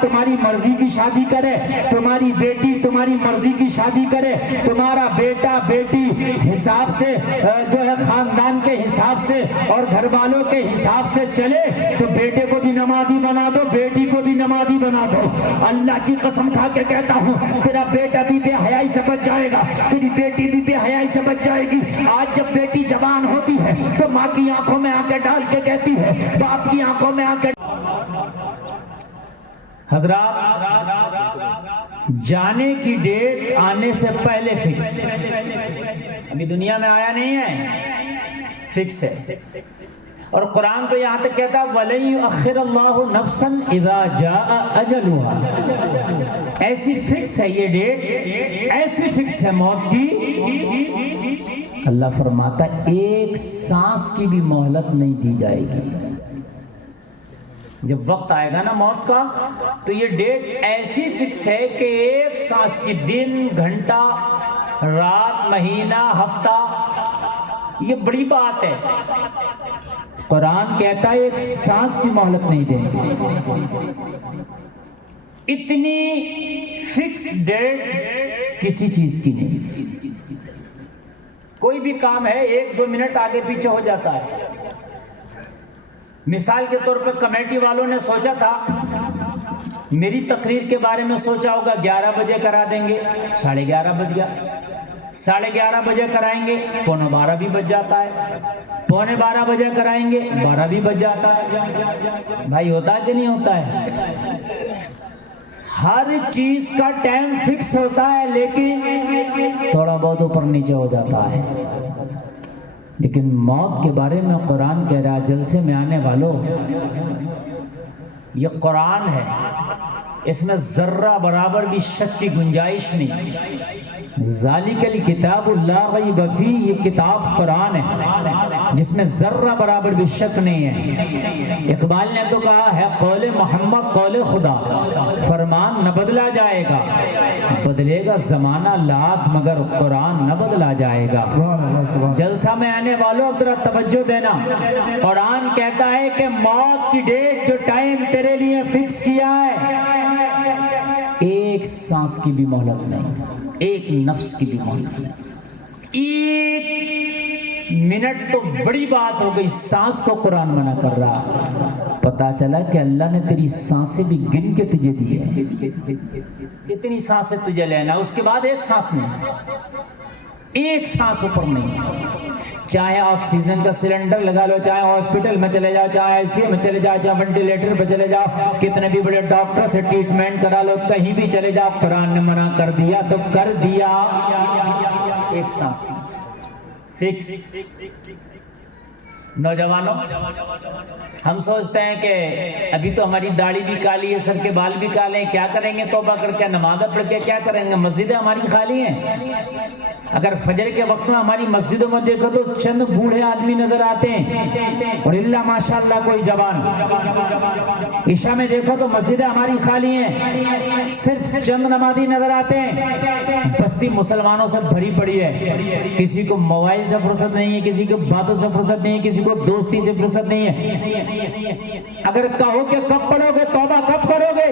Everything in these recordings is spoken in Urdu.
تمہاری مرضی کی شادی کرے، تمہاری بیٹی تمہاری مرضی کی شادی کرے، تمہارا بیٹا بیٹی حساب سے جو ہے خاندان کے حساب سے اور گھر والوں کے حساب سے چلے تو بیٹے کو بھی نمازی بنا دو، بیٹی کو بھی نمازی بنا دو۔ اللہ کی قسم کھا کے کہتا ہوں تیرا بیٹا بھی بے حیائی سے بچ جائے گا، تیری بیٹی بھی بے حیائی سے بچ جائے گی۔ آج جب بیٹی جوان ہوتی ہے تو ماں کی آنکھوں میں آنکھیں ڈال کے کہتی ہے، باپ کی آنکھوں میں آنکھیں۔ حضرات جانے کی ڈیٹ آنے سے پہلے فکس، ابھی دنیا میں آیا نہیں ہے، فکس ہے۔ اور قرآن تو یہاں تک کہتا ہے وَلَن يُؤَخِّرَ اللَّهُ نَفْسًا إِذَا جَاءَ أَجَلُهَا، ایسی فکس ہے یہ ڈیٹ، ایسی فکس ہے موت کی، اللہ فرماتا ہے ایک سانس کی بھی مہلت نہیں دی جائے گی۔ جب وقت آئے گا نا موت کا تو یہ ڈیٹ ایسی فکس ہے کہ ایک سانس کی، دن، گھنٹہ، رات، مہینہ، ہفتہ، یہ بڑی بات ہے۔ قرآن کہتا ہے ایک سانس کی مہلت نہیں دیں گے۔ اتنی فکسڈ ڈیٹ کسی چیز کی نہیں۔ کوئی بھی کام ہے 1-2 منٹ آگے پیچھے ہو جاتا ہے۔ مثال کے طور پر کمیٹی والوں نے سوچا تھا، میری تقریر کے بارے میں سوچا ہوگا 11 بجے کرا دیں گے، 11:30 بج گیا، 11:30 بجے کرائیں گے، 11:45 بھی بج جاتا ہے، 11:45 بجے کرائیں گے، 12 بھی بج جاتا ہے۔ بھائی ہوتا ہے کہ نہیں ہوتا ہے؟ ہر چیز کا ٹائم فکس ہوتا ہے لیکن تھوڑا بہت اوپر نیچے ہو جاتا ہے۔ لیکن موت کے بارے میں قرآن کہہ رہا ہے جلسے میں آنے والوں، یہ قرآن ہے، اس میں ذرہ برابر بھی شک کی گنجائش نہیں۔ ذالک الکتاب لا ریب فیہ، یہ کتاب قرآن ہے جس میں ذرہ برابر بھی شک نہیں ہے۔ اقبال نے تو کہا ہے قول محمد قول خدا، فرمان نہ بدلا جائے گا، بدلے گا زمانہ لاکھ مگر قرآن نہ بدلا جائے گا۔ جلسہ میں آنے والوں اب ذرا توجہ دینا، قرآن کہتا ہے کہ موت کی ڈیٹ جو ٹائم تیرے لیے فکس کیا ہے، ایک سانس کی بھی مہلت نہیں، ایک نفس کی بھی مہلت نہیں۔ ایک منٹ تو بڑی بات ہو گئی، سانس کو قرآن منع کر رہا۔ پتا چلا کہ اللہ نے تیری سانسیں بھی گن کے تجھے دی ہے، اتنی سانسیں تجھے لینا، اس کے بعد ایک سانس نہیں، ایک سانس اوپر نہیں۔ چاہے آکسیجن کا سلنڈر لگا لو، چاہے ہاسپٹل میں چلے جاؤ، چاہے آئی سی یو میں چلے جاؤ، چاہے وینٹیلیٹر پہ چلے جاؤ، کتنے بھی بڑے ڈاکٹر سے ٹریٹمنٹ کرا لو، کہیں بھی چلے جاؤ، قرآن نے منع کر دیا تو کر دیا، ایک سانس نہیں، فکس۔ نوجوانوں ہم سوچتے ہیں کہ ابھی تو ہماری داڑھی بھی کالی ہے، سر کے بال بھی کالے ہیں، کیا کریں گے توبہ کر کے، نمازیں پڑھ کے کیا کریں گے، مسجدیں ہماری خالی ہیں۔ اگر فجر کے وقت میں ہماری مسجدوں میں دیکھو تو چند بوڑھے آدمی نظر آتے ہیں اور اللہ ماشاءاللہ کوئی جوان۔ عشاء میں دیکھو تو مسجدیں ہماری خالی ہیں، صرف چند نمازی نظر آتے ہیں۔ بستی مسلمانوں سے بھری پڑی ہے، کسی کو موبائل سے فرصت نہیں ہے، کسی کو باتوں سے فرصت نہیں ہے، کسی کو دوستی سے فرصت نہیں ہے۔ اگر کہو کہ کب پڑھو گے توبہ، کب کرو گے،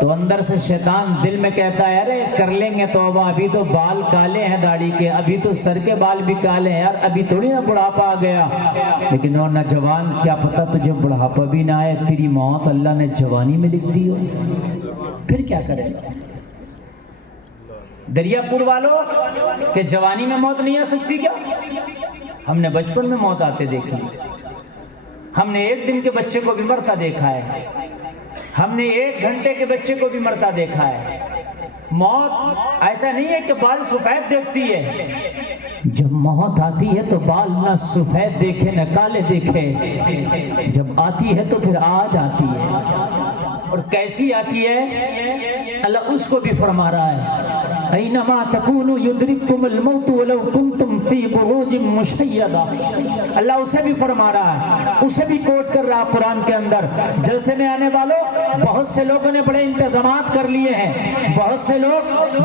تو اندر سے شیطان دل میں کہتا ہے ارے کر لیں گے توبہ، ابھی تو بال کالے ہیں داڑھی کے، ابھی تو سر کے بال بھی کالے ہیں یار، ابھی تھوڑی نہ بڑھاپا آ گیا۔ لیکن اور نوجوان کیا پتہ تجھے بڑھاپا بھی نہ آئے، تیری موت اللہ نے جوانی میں لکھ دی ہو، پھر کیا کرے گا؟ دریا پور والوں کہ جوانی میں موت نہیں آ سکتی کیا؟ ہم نے بچپن میں موت آتے دیکھی، ہم نے ایک دن کے بچے کو بھی مرتا دیکھا ہے، ہم نے 1 گھنٹے کے بچے کو بھی مرتا دیکھا ہے۔ موت ایسا نہیں ہے کہ بال سفید دیکھتی ہے، جب موت آتی ہے تو بال نہ سفید دیکھے نہ کالے دیکھے، جب آتی ہے تو پھر آج آتی ہے، اور کیسی آتی ہے اللہ اس کو بھی فرما رہا ہے۔ اینما تکونوا یدرککم الموت ولو کنتم فی بروج مشیدہ. اللہ اسے بھی فرما رہا ہے، اسے بھی کوٹ کر رہا قرآن کے اندر. جلسے میں آنے والوں، بہت سے لوگوں نے بڑے انتظامات کر لیے ہیں، بہت سے لوگ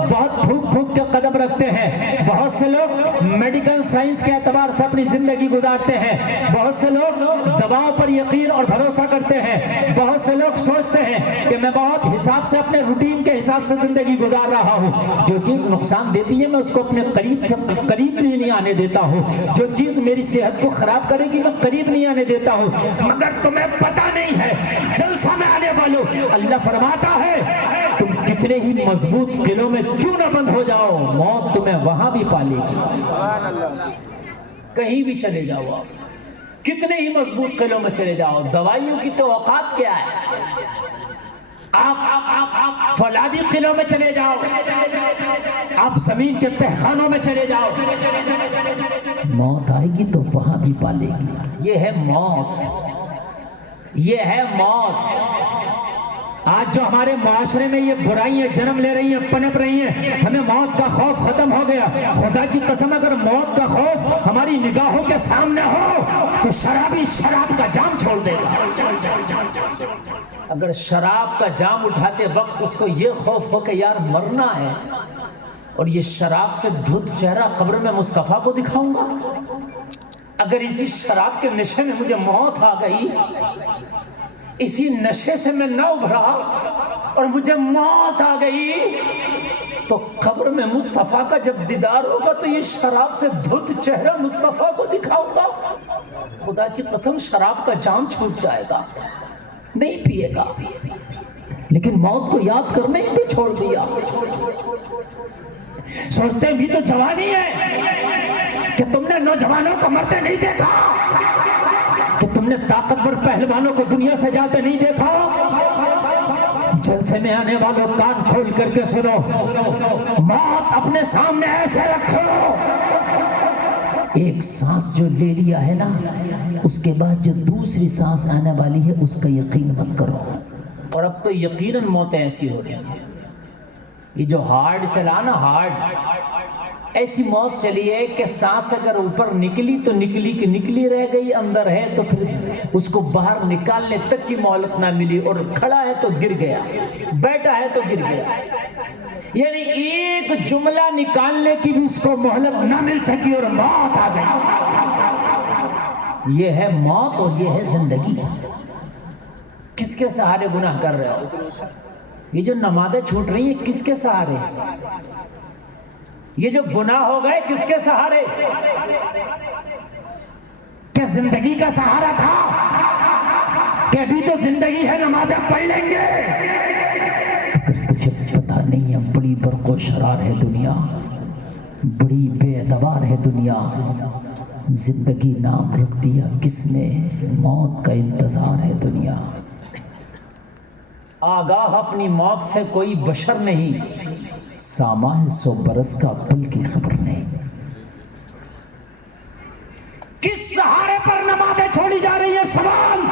بہت پھونک پھونک کے قدم رکھتے ہیں، بہت سے لوگ میڈیکل سائنس کے اعتبار سے اپنی زندگی گزارتے ہیں، بہت سے لوگ دواؤں پر یقین اور بھروسہ کرتے ہیں، بہت سے لوگ سوچتے ہیں کہ میں بہت حساب سے اپنے روٹین کے حساب سے زندگی گزار رہا ہوں، جو چیز نقصان دیتی ہے میں اس کو اپنے قریب نہیں آنے دیتا ہوں، جو چیز میری صحت کو خراب کرے گی میں قریب نہیں آنے دیتا ہوں. مگر تمہیں پتہ نہیں ہے جلسہ میں آنے والوں، اللہ فرماتا ہے تم کتنے ہی مضبوط قلعوں میں کیوں نہ بند ہو جاؤ، موت تمہیں وہاں بھی پالے گی. کہیں بھی چلے جاؤ آپ، کتنے ہی مضبوط قلعوں میں چلے جاؤ، دوائیوں کی تو اوقات کیا ہے. آپ فولادی قلعوں میں چلے جاؤ، آپ زمین کے تہخانوں میں چلے جاؤ، موت آئے گی تو وہاں بھی پالے گی. یہ ہے موت، یہ ہے موت. آج جو ہمارے معاشرے میں یہ برائیاں جنم لے رہی ہیں، پنپ رہی ہیں، ہمیں موت کا خوف ختم ہو گیا. خدا کی قسم اگر موت کا خوف ہماری نگاہوں کے سامنے ہو تو شرابی شراب کا جام چھوڑ دے گا. اگر شراب کا جام اٹھاتے وقت اس کو یہ خوف ہو کہ یار مرنا ہے اور یہ شراب سے دھت چہرہ قبر میں مصطفیٰ کو دکھاؤں گا، اگر اسی شراب کے نشے میں مجھے موت آ گئی، اسی نشے سے میں نہ ابھرا اور مجھے موت آ گئی، تو قبر میں مصطفیٰ کا جب دیدار ہوگا تو یہ شراب سے دھت چہرہ مصطفیٰ کو دکھاؤں گا. خدا کی قسم شراب کا جام چھوٹ جائے گا، نہیں پیے گا، لیکن موت کو یاد کرنے ہی تو چھوڑ دیا. سوچتے بھی تو جوانی ہے کہ تم نے نوجوانوں کو مرتے نہیں دیکھا، کہ تم نے طاقتور پہلوانوں کو دنیا سے جاتے نہیں دیکھا. جلسے میں آنے والوں کان کھول کر کے سنو، موت اپنے سامنے ایسے رکھو، ایک سانس جو لے لیا ہے نا، اس کے بعد جو دوسری سانس آنے والی ہے اس کا یقین مت کرو. اور اب تو یقیناً موتیں ایسی ہو رہی ہیں. یہ جو ہارڈ چلا نا، ہارڈ ایسی موت چلی ہے کہ سانس اگر اوپر نکلی تو نکلی کہ نکلی رہ گئی، اندر ہے تو پھر اس کو باہر نکالنے تک کی مہلت نہ ملی، اور کھڑا ہے تو گر گیا، بیٹھا ہے تو گر گیا. یعنی ایک جملہ نکالنے کی بھی اس کو مہلت نہ مل سکی اور موت آ گئی. یہ ہے موت اور یہ ہے زندگی. کس کے سہارے گناہ کر رہے ہو؟ یہ جو نمازیں چھوٹ رہی ہیں کس کے سہارے؟ یہ جو گناہ ہو گئے کس کے سہارے؟ کیا زندگی کا سہارا تھا کہ ابھی تو زندگی ہے نمازیں پڑھ لیں گے؟ اگر تجھے پتہ نہیں ہے بڑی برق و شرار ہے دنیا، بڑی بے اعتبار ہے دنیا. زندگی نام رکھ دیا کس نے؟ موت کا انتظار ہے دنیا. آگاہ اپنی موت سے کوئی بشر نہیں، سامع ہے 100 برس کا پل کی خبر نہیں. کس سہارے پر نمازیں چھوڑی جا رہی ہے؟ سوال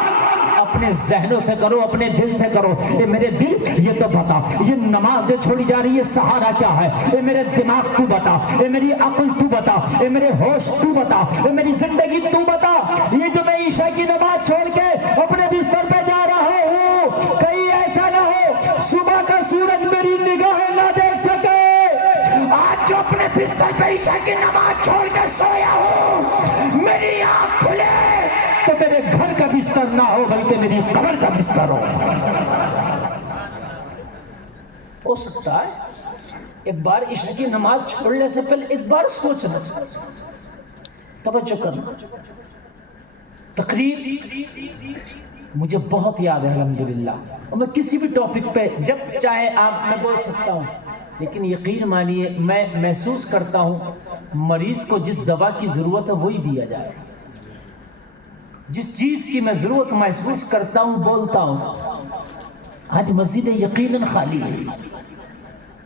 اپنے ذہنوں سے کرو، اپنے دل سے کرو. اے میرے دل یہ تو بتا، یہ نمازیں چھوڑی جا رہی ہے سہارا کیا ہے؟ اے میرے دماغ تو بتا، اے میری عقل تو بتا، اے میرے ہوش تو بتا، اے میری زندگی تو بتا. یہ جو میں عشاء کی نماز چھوڑ کے اپنے بستر پہ جا رہا ہوں، کہیں ایسا نہ ہو صبح کا سورج میری نگاہیں نہ دیکھ سکے. آج جو اپنے بستر پہ عشاء کی نماز چھوڑ کے سویا ہوں، میری آنکھ کھلے تو میرے گھر کا بستر نہ ہو بلکہ میری قبر کا بستر ہو سکتا ہے. ایک بار عشاء کی نماز چھوڑنے سے پہلے ایک بار سوچنا، توجہ کرنا. تقریر مجھے بہت یاد ہے الحمدللہ، اور میں کسی بھی ٹاپک پہ جب چاہے آپ میں بول سکتا ہوں. لیکن یقین مانیے میں محسوس کرتا ہوں مریض کو جس دوا کی ضرورت ہے وہی دیا جائے. جس چیز کی میں ضرورت محسوس کرتا ہوں بولتا ہوں. آج مسجد یقیناً خالی ہے،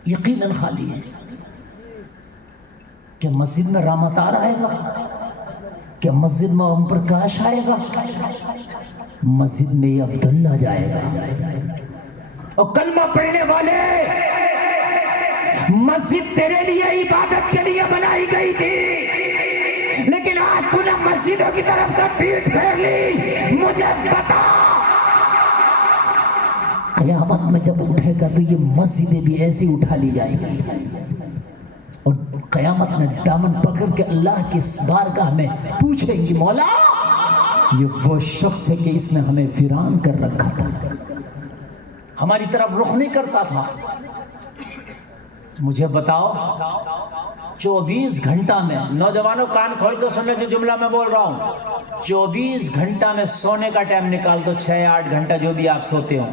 یقیناً خالی ہے. کیا مسجد میں رامتار آئے گا؟ کیا مسجد میں اوم پرکاش آئے گا؟ مسجد میں عبداللہ جائے گا. اور کلمہ پڑھنے والے مسجد تیرے لیے عبادت کے لیے بنائی گئی تھی، لیکن آج تو نے مسجدوں کی طرف سے پیٹھ پھیر لی. مجھے بتا قیامت میں جب اٹھے گا تو یہ مسجدیں بھی ایسی اٹھا لی جائیں گی، اور قیامت میں دامن پکڑ کے اللہ کی بارگاہ میں پوچھیں گی مولا یہ وہ شخص ہے کہ اس نے ہمیں ویران کر رکھا تھا، ہماری طرف رخ نہیں کرتا تھا. مجھے بتاؤ 24 گھنٹہ میں، نوجوانوں کان کھول کے سننے جو جملہ میں بول رہا ہوں، 24 گھنٹہ میں سونے کا ٹائم نکال دو، 6-8 گھنٹہ جو بھی آپ سوتے ہوں،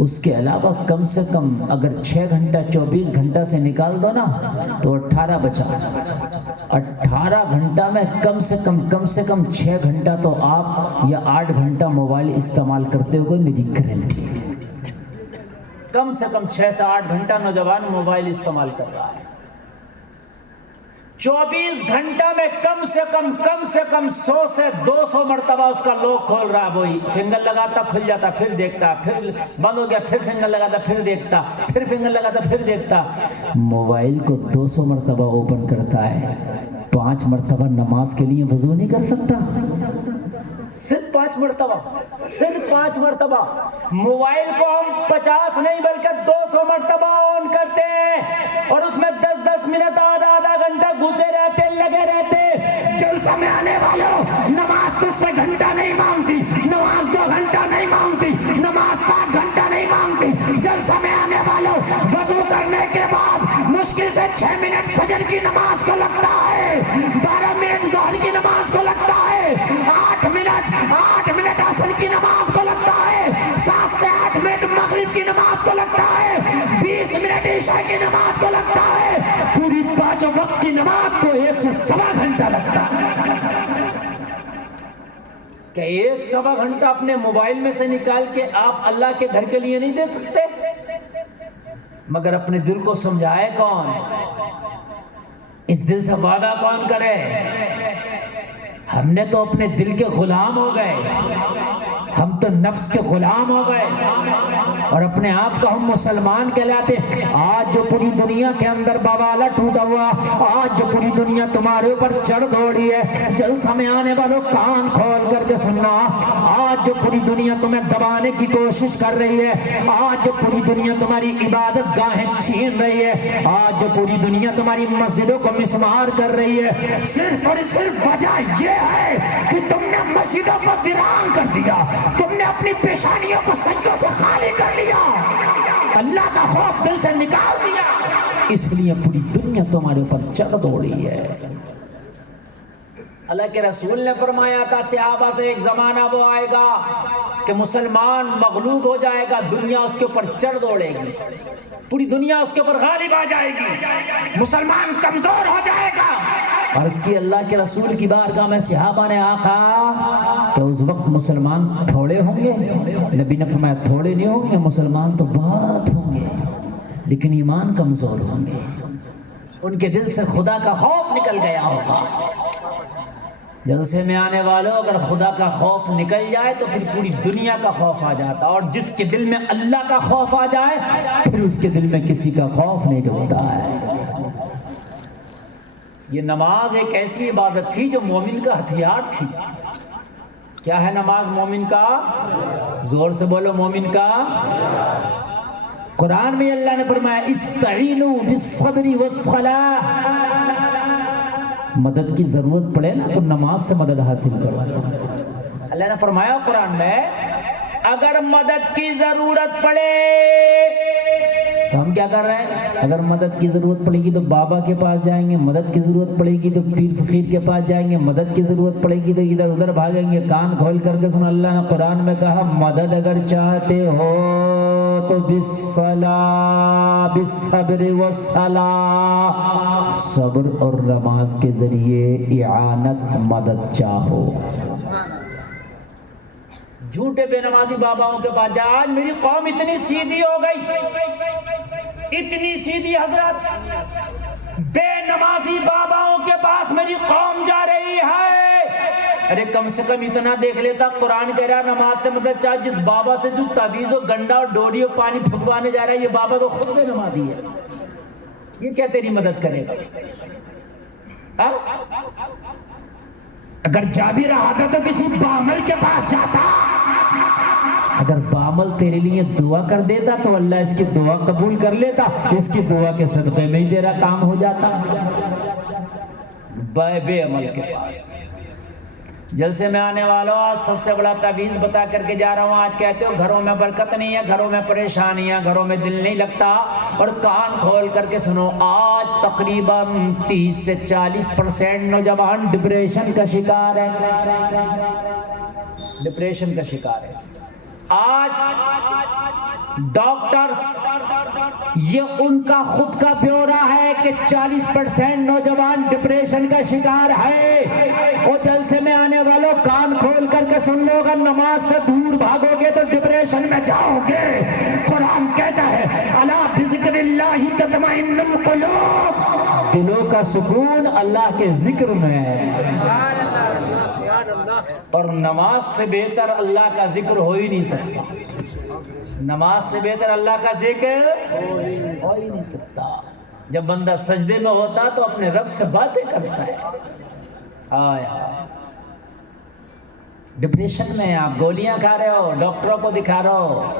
اس کے علاوہ کم سے کم اگر 6 گھنٹہ 24 گھنٹہ سے نکال دو نا تو 18 بچا. 18 گھنٹہ میں کم سے کم 6 گھنٹہ تو آپ یا 8 گھنٹہ موبائل استعمال کرتے ہوئے میری گارنٹی. کم سے کم 6 سے 8 گھنٹہ نوجوان موبائل استعمال کر رہا ہے. 24 گھنٹہ میں کم سے کم 100 سے 200 مرتبہ اس کا لوک کھول رہا ہے. وہی فنگر لگاتا کھل جاتا، پھر دیکھتا، پھر بند ہو گیا، پھر فنگر لگاتا، پھر دیکھتا، پھر فنگر لگاتا، پھر دیکھتا. موبائل کو 200 مرتبہ اوپن کرتا ہے، 5 مرتبہ نماز کے لیے وضو نہیں کر سکتا. صرف 5 مرتبہ، صرف 5 مرتبہ. موبائل کو ہم 50 نہیں بلکہ 200 مرتبہ آن کرتے ہیں، اور اس میں 10-10 منٹ آدھا گھنٹہ گھسے رہتے، لگے رہتے. جلسہ میں آنے والوں، نماز تجھ سے گھنٹہ نہیں مانگتی، نماز 2 گھنٹہ نہیں مانگتی، نماز 5 گھنٹہ نہیں مانگتی. جلسہ میں آنے والوں، وضو کرنے کے بعد مشکل سے 6 منٹ فجر کی نماز کو لگتا ہے، 12 منٹ ظہر کی نماز کو لگتا ہے، 8 منٹ عصر کی نماز کو لگتا ہے، 7 سے 8 منٹ مغرب کی نماز کو لگتا ہے، 20 منٹ عشاء کی نماز کو لگتا ہے. پوری 5 وقت کی نماز کو 1 سے 1.25 گھنٹہ لگتا ہے. کہ 1.25 گھنٹہ اپنے موبائل میں سے نکال کے آپ اللہ کے گھر کے لیے نہیں دے سکتے؟ مگر اپنے دل کو سمجھائے کون؟ اس دل سے وعدہ کون کرے؟ ہم نے تو اپنے دل کے غلام ہو گئے، ہم تو نفس کے غلام ہو گئے، اور اپنے آپ کو ہم مسلمان کہلاتے. آج جو پوری دنیا کے اندر بوالا ٹوٹا ہوا، آج جو پوری دنیا تمہارے اوپر چڑھ دوڑی ہے، جلسہ میں آنے والوں کان کھول کر کے سننا. آج جو پوری دنیا تمہیں دبانے کی کوشش کر رہی ہے، آج جو پوری دنیا تمہاری عبادت گاہیں چھین رہی ہے، آج جو پوری دنیا تمہاری مسجدوں کو مسمار کر رہی ہے، صرف اور صرف وجہ یہ ہے کہ تم نے مسجدوں کو ویران کر دیا، تم نے اپنی پیشانیوں کو سجدوں سے خالی کر لیا، اللہ کا خوف دل سے نکال دیا، اس لیے پوری دنیا تمہارے اوپر چڑھ دوڑی ہے. اللہ کے رسول نے فرمایا تھا صحابہ سے، ایک زمانہ وہ آئے گا کہ مسلمان مغلوب ہو جائے گا، دنیا اس کے اوپر چڑھ دوڑے گی، پوری دنیا اس کے اوپر غالب آ جائے گی، مسلمان کمزور ہو جائے گا. عرض کی اللہ کے رسول کی بارگاہ میں صحابہ نے آقا تو اس وقت مسلمان تھوڑے ہوں گے؟ نبی نے فرمایا تھوڑے نہیں ہوں گے، مسلمان تو بہت ہوں گے، لیکن ایمان کمزور ہوں گے، ان کے دل سے خدا کا خوف نکل گیا ہوگا. جلسے میں آنے والوں اگر خدا کا خوف نکل جائے تو پھر پوری دنیا کا خوف آ جاتا، اور جس کے دل میں اللہ کا خوف آ جائے پھر اس کے دل میں کسی کا خوف نہیں ڈوبتا ہے. یہ نماز ایک ایسی عبادت تھی جو مومن کا ہتھیار تھی. کیا ہے نماز مومن کا؟ زور سے بولو، مومن کا. قرآن میں اللہ نے فرمایا استعینوا بالصبر والصلاۃ، مدد کی ضرورت پڑے نا تو نماز سے مدد حاصل کرو. اللہ نے فرمایا قرآن میں اگر مدد کی ضرورت پڑے تو ہم کیا کر رہے ہیں؟ اگر مدد کی ضرورت پڑے گی تو بابا کے پاس جائیں گے، مدد کی ضرورت پڑے گی تو پیر فقیر کے پاس جائیں گے، مدد کی ضرورت پڑے گی تو ادھر ادھر بھاگیں گے. کان کھول کر کے سن، اللہ نے قرآن میں کہا مدد اگر چاہتے ہو تو بالصبر والصلاۃ، صبر اور نماز کے ذریعے اعانت مدد چاہو. جھوٹے بے نمازی باباؤں کے پاس جا. آج میری قوم اتنی سیدھی ہو گئی، اتنی سیدھی حضرت، بے نمازی باباؤں کے پاس میری قوم جا رہی ہے. ارے کم سے کم اتنا دیکھ لیتا، قرآن کہہ رہا نماز سے مدد چاہ. جس بابا سے جو تعویذ و گنڈا اور ڈوری اور پانی پھکوانے جا رہا ہے، یہ بابا تو خود بے نمازی ہے. یہ کیا تیری مدد کرے گا؟ ہاں؟ اگر جا بھی رہا تھا تو کسی بعمل کے پاس جاتا. اگر بعمل تیرے لیے دعا کر دیتا تو اللہ اس کی دعا قبول کر لیتا، اس کی دعا کے صدقے میں ہی تیرا کام ہو جاتا. بے عمل کے پاس. جلسے میں آنے والوں، آج سب سے بڑا تعویذ بتا کر کے جا رہا ہوں. آج کہتے ہو گھروں میں برکت نہیں ہے، گھروں میں پریشانیاں، گھروں میں دل نہیں لگتا، اور کان کھول کر کے سنو. آج تقریباً 30 سے 40% نوجوان ڈپریشن کا شکار ہے. ڈپریشن کا شکار ہے. آج ڈاکٹرز، یہ ان کا خود کا بیورا ہے کہ 40% نوجوان ڈپریشن کا شکار ہے. وہ جلسے میں آنے والوں کان کھول کر کے سن لو، اگر نماز سے دور بھاگو گے تو ڈپریشن میں جاؤ گے. قرآن کہتا ہے الا بذکر اللہ تطمئن القلوب، دلوں کا سکون اللہ کے ذکر میں ہے. اور نماز سے بہتر اللہ کا ذکر ہو ہی نہیں سکتا. نماز سے بہتر اللہ کا ذکر ہو ہی نہیں سکتا. جب بندہ سجدے میں ہوتا تو اپنے رب سے باتیں کرتا ہے. ہائے ہائے، ڈپریشن میں آپ گولیاں کھا رہے ہو، ڈاکٹروں کو دکھا رہے ہو،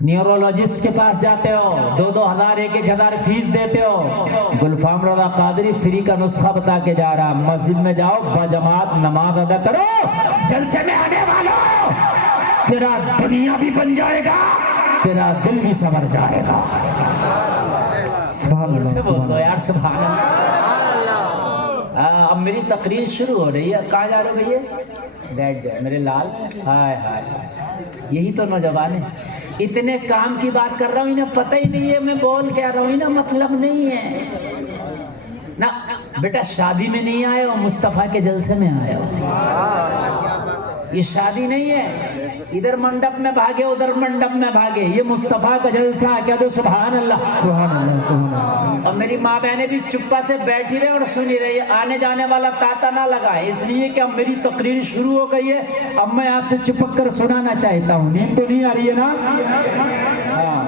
نیورولوجسٹ کے پاس جاتے ہو، 2,000 1,000 فیس دیتے ہو. گلفام رضا قادری فری کا نسخہ بتا کے جا رہا، مسجد میں جاؤ، بجماعت نماز ادا کرو. جلسے میں آنے والوں، تیرا دنیا بھی بن جائے گا، تیرا دل بھی سنور جائے گا. سبحان اللہ، بول دو یار سبحان اللہ. اب میری تقریر شروع ہو رہی ہے. کہاں جا رہے ہو بھیا؟ بیٹھ جائے میرے لال. ہائے ہائے ہائے، یہی تو نوجوان ہے. اتنے کام کی بات کر رہا ہوں، انہیں پتہ ہی نہیں ہے میں بول کیا رہا ہوں. انہیں مطلب نہیں ہے نا. بیٹا شادی میں نہیں آئے ہو، مصطفیٰ کے جلسے میں آئے ہو. یہ شادی نہیں ہے ادھر منڈپ میں بھاگے ادھر منڈپ میں بھاگے. یہ مصطفیٰ کا جلسہ ہے. کیا تو سبحان اللہ، سبحان اللہ، سبحان اللہ. اور میری ماں بہنیں بھی چپا سے بیٹھی رہے اور سنی رہی. آنے جانے والا تاتا نہ لگائے، اس لیے کہ اب میری تقریر شروع ہو گئی ہے. اب میں آپ سے چپک کر سنانا چاہتا ہوں. نیند تو نہیں آ رہی ہے نا؟ ہاں،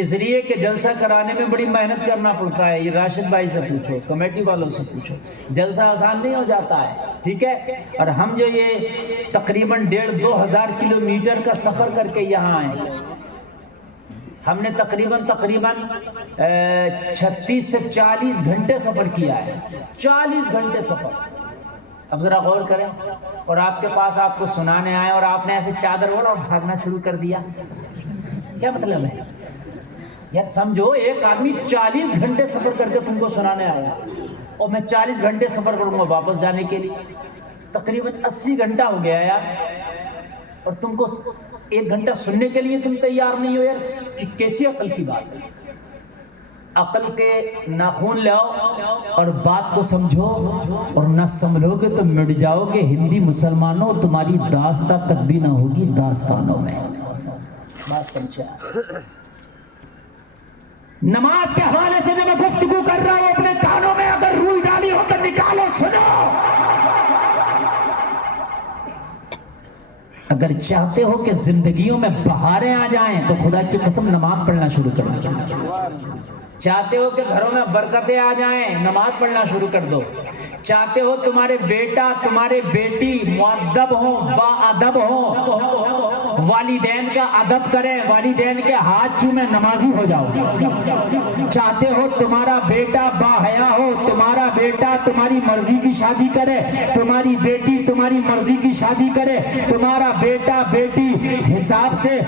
اس لیے کہ جلسہ کرانے میں بڑی محنت کرنا پڑتا ہے. یہ راشد بھائی سے پوچھو، کمیٹی والوں سے پوچھو. جلسہ آسان نہیں ہو جاتا ہے، ٹھیک ہے. اور ہم جو یہ تقریباً 1,500-2,000 کلومیٹر کا سفر کر کے یہاں آئے، ہم نے تقریباً 36 سے 40 گھنٹے سفر کیا ہے. 40 گھنٹے سفر. اب ذرا غور کریں. اور آپ کے پاس آپ کو سنانے آئے اور آپ نے ایسے چادر اوڑھ اور بھاگنا شروع کر دیا. کیا مطلب ہے یار؟ سمجھو، ایک آدمی 40 گھنٹے سفر کر کے تم کو سنانے آیا، اور میں 40 گھنٹے سفر کروں گا واپس جانے کے لیے. تقریباً 80 گھنٹہ ہو گیا یار. اور تم کو 1 گھنٹہ سننے کے لیے تم تیار نہیں ہو یار. کیسی عقل کی بات ہے؟ عقل کے ناخون لاؤ اور بات کو سمجھو، اور نہ سمجھو گے تو مٹ جاؤ گے. ہندی مسلمانوں، تمہاری داستان تک بھی نہ ہوگی داستانوں میں. بات سمجھا؟ نماز کے حوالے سے میں گفتگو کر رہا ہوں. اپنے کانوں میں اگر روئی ڈالی ہو تو نکالو، سنو. اگر چاہتے ہو کہ زندگیوں میں بہاریں آ جائیں تو خدا کی قسم نماز پڑھنا شروع کرو. چاہتے ہو کہ گھروں میں برکتیں آ جائیں، نماز پڑھنا شروع کر دو. چاہتے ہو تمہارے بیٹا تمہارے بیٹی مؤدب ہوں، با ادب ہوں، والدین کا ادب کریں، والدین کے ہاتھ چومیں، نمازی ہو جاؤ. چاہتے ہو تمہارا بیٹا با حیا ہو، تمہارا بیٹا تمہاری مرضی کی شادی کرے، تمہاری بیٹی تمہاری مرضی کی شادی کرے، تمہارا بیٹا بیٹی حساب سے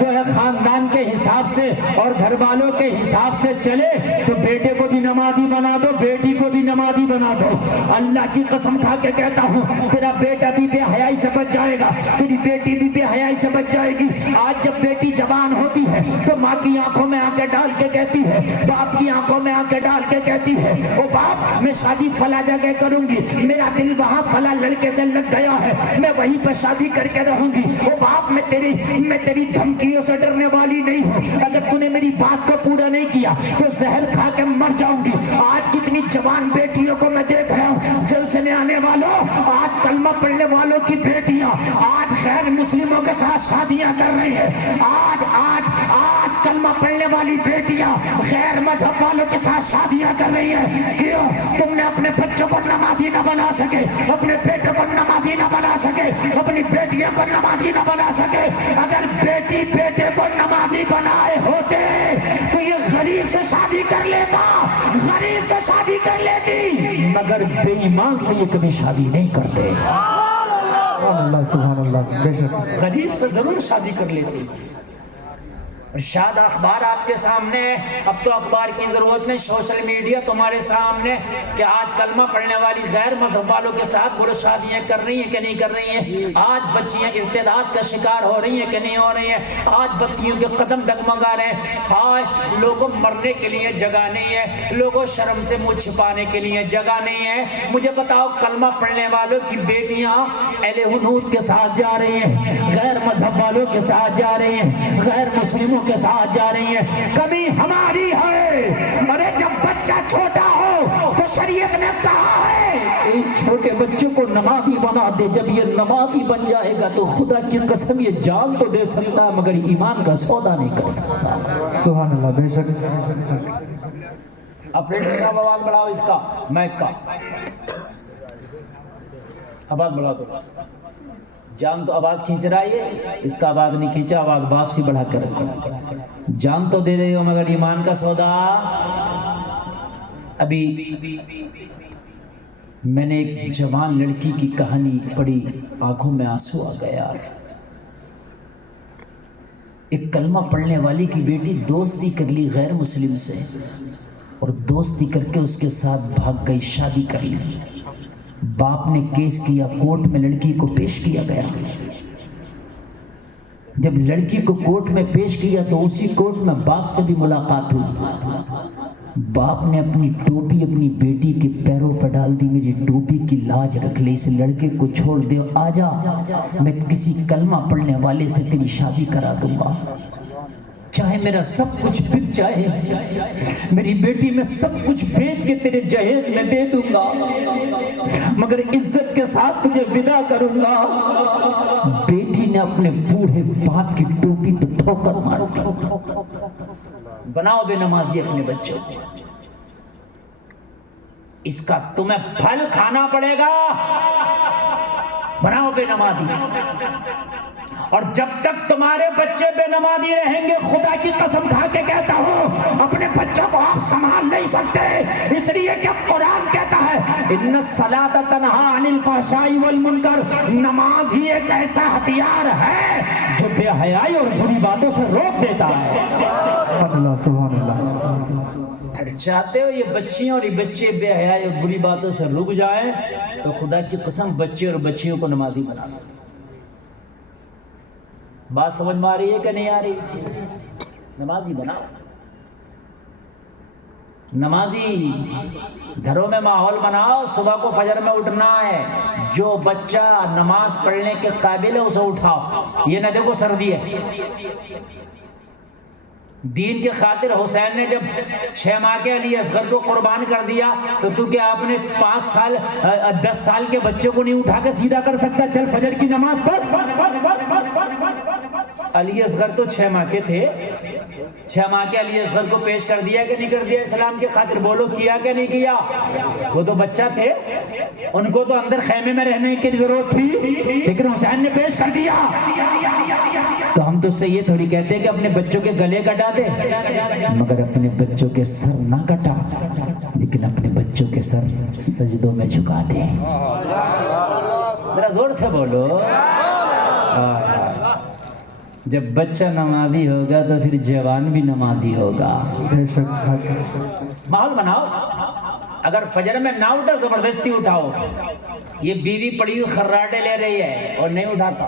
جو ہے خاندان کے حساب سے اور گھر والوں کے حساب سے چلے، تو بیٹے کو بھی نمازی بنا دو، بیٹی کو بھی نمازی بنا دو. اللہ کی قسم کھا کے کہتا ہوں، تیرا بیٹا بھی بے حیائی سے بچ جائے گا، تیری بیٹی بھی بے حیائی سے بچ جائے گی. آج جب بیٹی جوان ہوتی ہے تو ماں کی آنکھوں میں آنکھیں ڈال کے کہتی ہے، باپ کی آنکھوں میں آنکھیں ڈال کے کہتی ہے، او باپ میں شادی فلاں جگہ کروں گی، میرا دل وہاں فلاں لڑکے سے لگ گیا ہے، میں وہیں پر شادی کر کے رہوں گی. او باپ میں تیری دھمکیوں سے ڈرنے والی نہیں ہوں، اگر تو نے میری بات کو پورا نہیں کیا تو زہر کھا کے مر جاؤں گی. آج کتنی جوان بیٹیوں کو میں دیکھ رہا ہوں جلسے میں آنے والوں، آج کلمہ پڑھنے والوں کی بیٹیاں، آج غیر مسلموں کے ساتھ شادیاں کر رہی ہیں. آج کلمہ پڑھنے والی بیٹیاں غیر مذہب والوں کے ساتھ شادیاں کر رہی ہیں. کیوں؟ تم نے اپنے بچوں کو نمازی نہ بنا سکے, اپنے بیٹوں کو نمازی نہ بنا سکے, اپنی بیٹیوں کو نمازی نہ بنا سکے. اگر بیٹی بیٹے کو نمازی بنائے ہوتے تو یہ غریب سے شادی کر لیتا, غریب سے شادی کر لیتی, مگر بے ایمان سے یہ کبھی شادی نہیں کرتے. سبحان اللہ, بے شک. غریب سے ضرور شادی کر لیتے. ارشاد اخبار آپ کے سامنے ہے, اب تو اخبار کی ضرورت نہیں, سوشل میڈیا تمہارے سامنے کہ آج کلمہ پڑھنے والی غیر مذہب والوں کے ساتھ وہ شادیاں کر رہی ہیں کہ نہیں کر رہی ہیں. آج بچیاں ارتداد کا شکار ہو رہی ہیں کہ نہیں ہو رہی ہیں. آج بتیوں کے قدم ڈگمگا رہے ہیں. آج لوگوں مرنے کے لیے جگہ نہیں ہے, لوگوں شرم سے منہ چھپانے کے لیے جگہ نہیں ہے. مجھے بتاؤ, کلمہ پڑھنے والوں کی بیٹیاں اہل حنود کے ساتھ جا رہی ہیں, غیر مذہب والوں کے ساتھ جا رہی ہیں, غیر مسلموں کے ساتھ جا رہی ہیں. کمی ہماری ہے. ارے جب بچہ چھوٹا ہو تو شریعت نے کہا ہے اس چھوٹے بچوں کو نمازی بنا دے. جب یہ نمازی بن جائے گا تو خدا کی قسم یہ جان تو دے سکتا ہے مگر ایمان کا سودا نہیں کر سکتا. سبحان اللہ, بے شک. آپریٹر کا آواز بڑھاؤ, اس کا مائک کا آواز بڑھا دو. جان تو آواز کھینچ رہا ہے, اس کا آواز نہیں کھینچا, آواز باپ سے بڑھا کر رکھو. جان تو دے رہے ہو مگر ایمان کا سودا. ابھی میں نے ایک جوان لڑکی کی کہانی پڑھی, آنکھوں میں آنسو آ گیا. ایک کلمہ پڑھنے والی کی بیٹی دوستی کر لی غیر مسلم سے, اور دوستی کر کے اس کے ساتھ بھاگ گئی, شادی کر لی. باپ نے کیس کیا, کورٹ میں لڑکی کو پیش کیا گیا. جب لڑکی کو کورٹ میں پیش کیا تو اسی کورٹ میں باپ سے بھی ملاقات ہوئی. باپ نے اپنی ٹوپی اپنی بیٹی کے پیروں پر ڈال دی, میری ٹوپی کی لاج رکھ لے, اس لڑکے کو چھوڑ دے, آجا میں کسی کلمہ پڑھنے والے سے تیری شادی کرا دوں گا. چاہے میرا سب کچھ بک جائے, میری بیٹی میں سب کچھ بیچ کے تیرے جہیز میں دے دوں گا, مگر عزت کے ساتھ تجھے ودا کروں گا. بیٹی نے اپنے بوڑھے باپ کی ٹوپی پہ ٹھوکر مار دی. بناؤ بے نمازی اپنے بچوں کو, اس کا تمہیں پھل کھانا پڑے گا. بناؤ بے نمازی. اور جب تک تمہارے بچے بے نمازی رہیں گے, خدا کی قسم کھا کے کہتا ہوں, اپنے بچوں کو آپ سنبھال نہیں سکتے. اس لیے کہ قرآن کہتا ہے ان الصلاۃ تنہی عن الفحشاء والمنکر, نماز ہی ایک ایسا ہتھیار ہے جو بے حیائی اور بری باتوں سے روک دیتا ہے. سبحان اللہ, سبحان اللہ. چاہتے ہو یہ بچیاں اور یہ بچے بے حیائی اور بری باتوں سے رک جائیں تو خدا کی قسم بچے اور بچیوں کو نمازی بنا دو. بات سمجھ میں آ رہی ہے کہ نہیں آ رہی؟ نمازی بناؤ. نمازی گھروں میں ماحول بناؤ. صبح کو فجر میں اٹھنا ہے, جو بچہ نماز پڑھنے کے قابل ہے اسے اٹھاؤ. یہ نہ دیکھو سردی ہے. دین کے خاطر حسین نے جب 6 ماہ کے علی اصغر کو قربان کر دیا تو کیا اپنے 5 سال 10 سال کے بچے کو نہیں اٹھا کے سیدھا کر سکتا, چل فجر کی نماز پڑھ. علی اصغر تو 6 ماہ کے تھے, 6 ماہ کے علی اصغر کو پیش کر دیا کہ نہیں کر دیا اسلام کے خاطر؟ بولو کیا کہ نہیں کیا؟ وہ تو بچہ تھے, ان کو تو اندر خیمے میں رہنے کی ضرورت تھی, لیکن حسین نے پیش کر دیا. تو ہم تو اس سے یہ تھوڑی کہتے ہیں کہ اپنے بچوں کے گلے کٹا دے, مگر اپنے بچوں کے سر نہ کٹا, لیکن اپنے بچوں کے سر سجدوں میں جھکا دے. ذرا زور سے بولو. جب بچہ نمازی ہوگا تو پھر جوان بھی نمازی ہوگا. ماحول بناؤ. اگر فجر میں نہ اٹھا زبردستی اٹھاؤ. یہ بیوی پڑی ہوئی خراٹے لے رہی ہے اور نہیں اٹھاتا,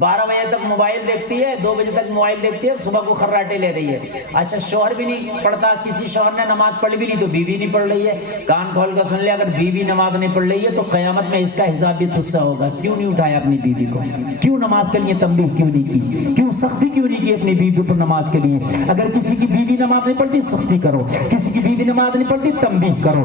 12 بجے تک موبائل دیکھتی ہے, 2 بجے تک موبائل دیکھتی ہے, صبح کو خراٹے لے رہی ہے. اچھا شوہر بھی نہیں پڑھتا, کسی شوہر نے نماز پڑھ بھی نہیں تو بیوی نہیں پڑھ رہی ہے. کان کھول کر سن لے, اگر بیوی نماز نہیں پڑھ رہی ہے تو قیامت میں اس کا حساب بھی تجھ سے ہوگا. کیوں نہیں اٹھایا اپنی بیوی کو؟ کیوں نماز کے لیے تنبیہ کیوں نہیں کی؟ کیوں سختی کیوں نہیں کی اپنی بیوی پر نماز کے لیے؟ اگر کسی کی بیوی نماز نہیں پڑھتی سختی کرو, کسی کی بیوی نماز نہیں پڑھتی تنبیہ کرو,